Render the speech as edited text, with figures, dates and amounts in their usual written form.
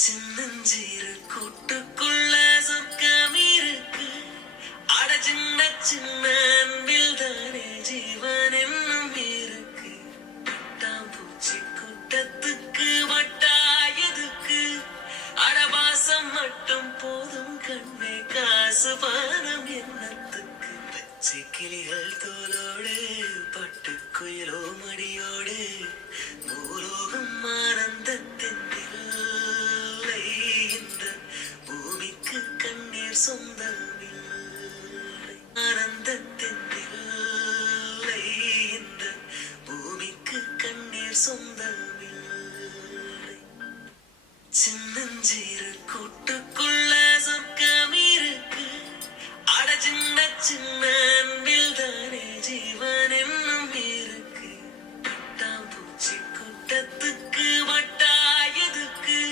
சின்னஞ்சீரு கூட்டுக்குள்ள சொர்க்கம் இருக்கு. அட சின்ன சின்ன அன்பில் தானே ஜீவன் என்னும் இருக்கு. பட்டாம்பூச்சி கூட்டத்துக்கு வட்டாயதுக்கு. அடபாசம் மட்டும் போதும் கண்ணே, காசு பணம் என்னத்துக்கு. பச்சை கிளிகள் தோலோடு பட்டுக்குயிலோ மடியோடு பூலோகம் ஆனந்தத்தின் எல்லை. இந்த பூமிக்கு கண்ணீர் சொந்தமில்லை. ஆனந்தத்தின் எல்லை. இந்த பூமிக்கு கண்ணீர் சொந்தமில்லை. சின்னஞ்சீரு கூட்டுக்குள்ள சொர்க்கம் இருக்கு. அட சின்ன சின்ன